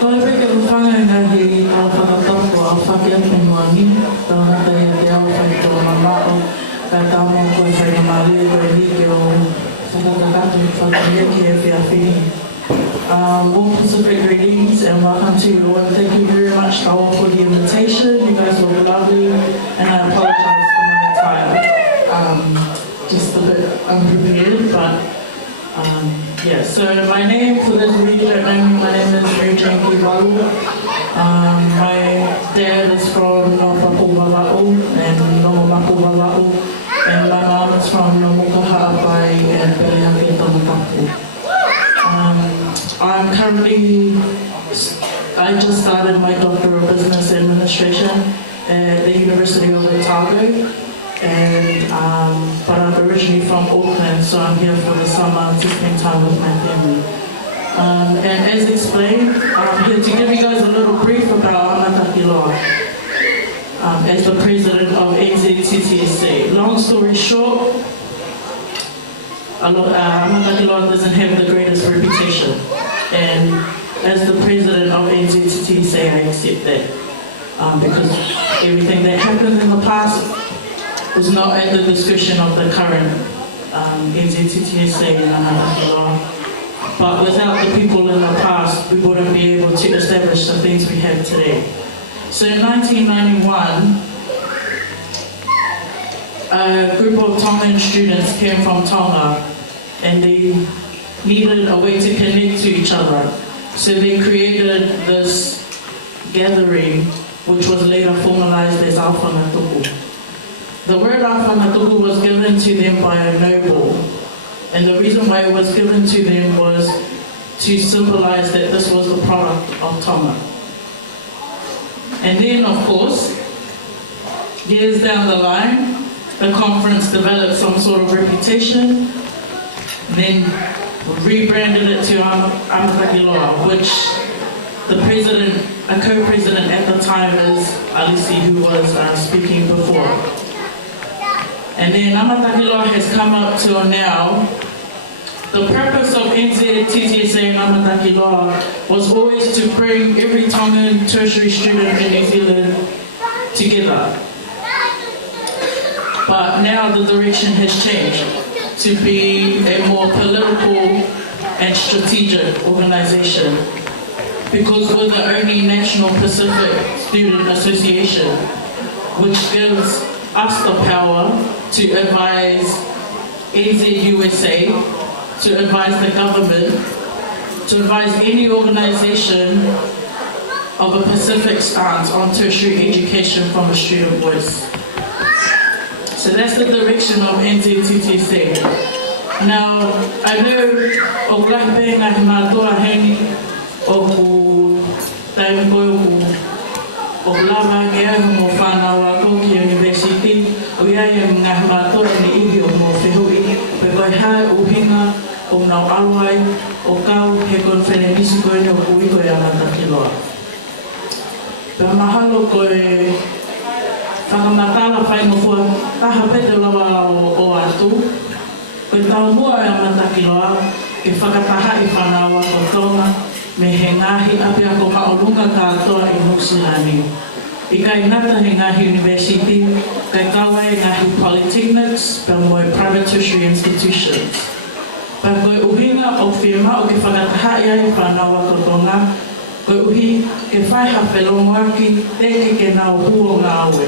Ko e peke upanga ngahi au whakatapu au whakiake moani, tau nata ia te au whai tō mamao, ka tāmo koe whai na mālia koe like o whakakakatu whakariaki e whiawhini. All Pacific greetings and welcome to you all. Thank you very much, Taua, for the invitation. You guys were lovely, and I apologize for my attire. Just a bit unprepared, but yeah. So my name, for those of you who don't know me, my name is Mary Jane Kiwalu. My dad is from Nomaku Wawa'u and Nomaku Wawa'u, and my mom is from Nomukaha'apai and Peleaki Tomokapu. I just started my Doctor of Business Administration at the University of Otago, and but I'm originally from Auckland, so I'm here for the summer to spend time with my family. And as explained, I'm here to give you guys a little brief about Amataki Loa as the president of NZTTSA. Long story short, Amataki Loa doesn't have the greatest reputation, and as the president of NZTTSA, I accept that because everything that happened in the past was not at the discretion of the current NZTTSA and Amataki Loa. But without the people in the past, we wouldn't be able to establish the things we have today. So in 1991, a group of Tongan students came from Tonga, and they needed a way to connect to each other. So they created this gathering, which was later formalized as Awhanatuku. The word Awhanatuku was given to them by a noble, and the reason why it was given to them was to symbolize that this was the product of Tonga. And then, of course, years down the line, the conference developed some sort of reputation, then rebranded it to Amataki Loa, which the president, a co-president at the time is Alisi, who was speaking before. And then Amataki Loa has come up till now. The purpose of NZTTSA and Amataki Loa was always to bring every Tongan tertiary student in New Zealand together. But now the direction has changed to be a more political and strategic organization, because we're the only national Pacific student association, which gives us the power to advise NZUSA, to advise the government, to advise any organization of a Pacific stance on tertiary education from a student voice. So that's the direction of NZTTSA. Now, I know o lahipe ngā mātua heni o ku taimikoe o lava ke au mo whanau a ki university, o iai ngā mātua ni ihi o mo whihui, pe koe hae o hinga o nau aluai, o kau he kon whene nisi koe ni o kui koe Amataki Loa. Pe mahalo koe whakamatala whai no fua taha pete lawa o atu. Koe tau mua e Amataki Loa ke whakataha I whanau a Tonga me he ngahi api ako maolunga kātoa I Nusilani. I kai ngata he ngahi university, kai kawa e ngahi polytechnics, pe moe private tertiary institutions. Pa koe uhinga o whima o ke whakataha ia I whanau a Tonga, koe uhi ke whai hawhelongo aki teke ke nau hu o ngā awe.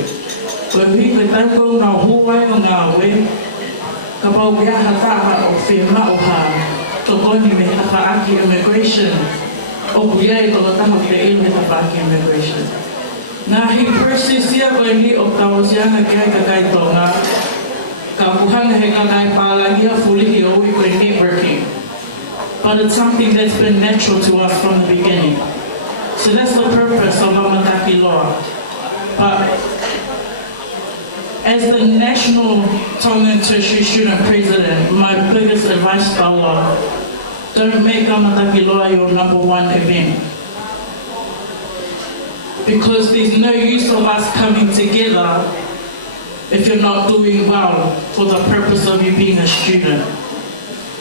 Koe uhi koe taukou nau huai o ngā awe, ka pau kia hataha o whima o ha, tokoni me hataaki immigration, o kuia I toko taho te ilu me hataaki immigration. Nā hi process ia koe ni o tawasianga kia ka kai tonga, ka puhanga he ka kai pālangia fulihi o I koe networking. But it's something that's been natural to us from the beginning. So that's the purpose of Amataki Loa. But as the National Tongan Tertiary Student President, my biggest advice to Taua, don't make Amataki Loa your #1 event. Because there's no use of us coming together if you're not doing well for the purpose of you being a student.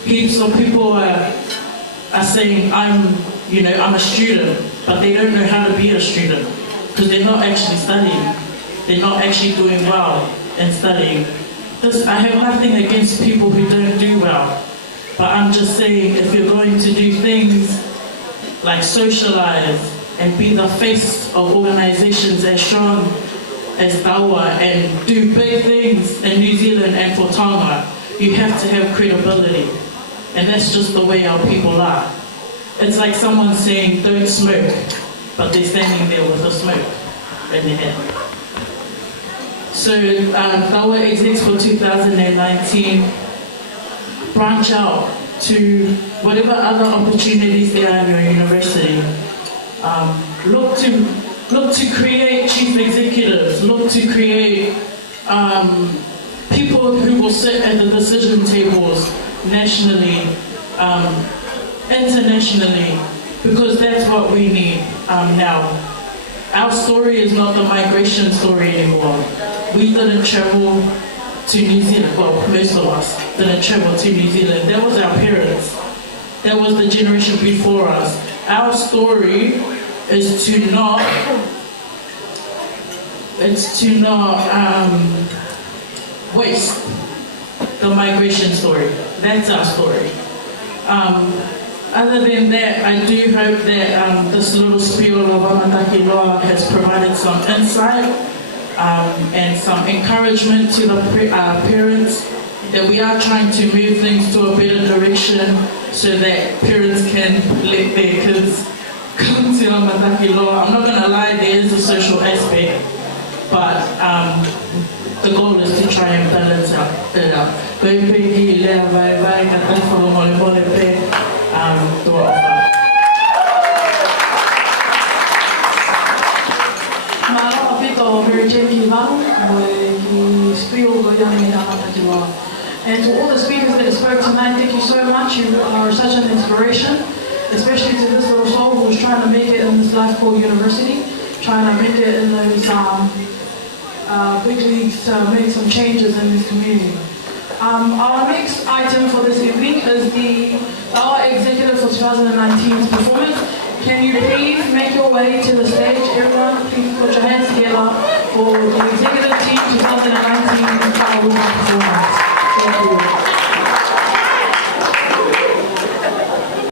Heaps of people are saying, I'm You know, I'm a student, but they don't know how to be a student because they're not actually studying. They're not actually doing well in studying. I have nothing against people who don't do well, but I'm just saying if you're going to do things like socialize and be the face of organizations as shown as Taua and do big things in New Zealand and for Tonga, you have to have credibility. And that's just the way our people are. It's like someone saying don't smoke, but they're standing there with a smoke in their hand. So Taua execs for 2019 branch out to whatever other opportunities there are in your university. Look to create chief executives, look to create people who will sit at the decision tables nationally, internationally, because that's what we need now. Our story is not the migration story anymore. We didn't travel to New Zealand, well, most of us didn't travel to New Zealand. That was our parents. That was the generation before us. Our story is to not waste the migration story. That's our story. Other than that, I do hope that this little spiel of Amataki Loa has provided some insight and some encouragement to the parents that we are trying to move things to a better direction so that parents can let their kids come to Amataki Loa. I'm not going to lie, there is a social aspect, but the goal is to try and balance it out. And to all the speakers that spoke tonight, thank you so much. You are such an inspiration, especially to this little soul who's trying to make it in this life called university, trying to make it in those big leagues to make some changes in this community. Our next item for this evening is the Taua Executive for 2019's performance. Can you please make your way to the stage? Everyone, please put your hands together for the Executive Team 2019 Taua.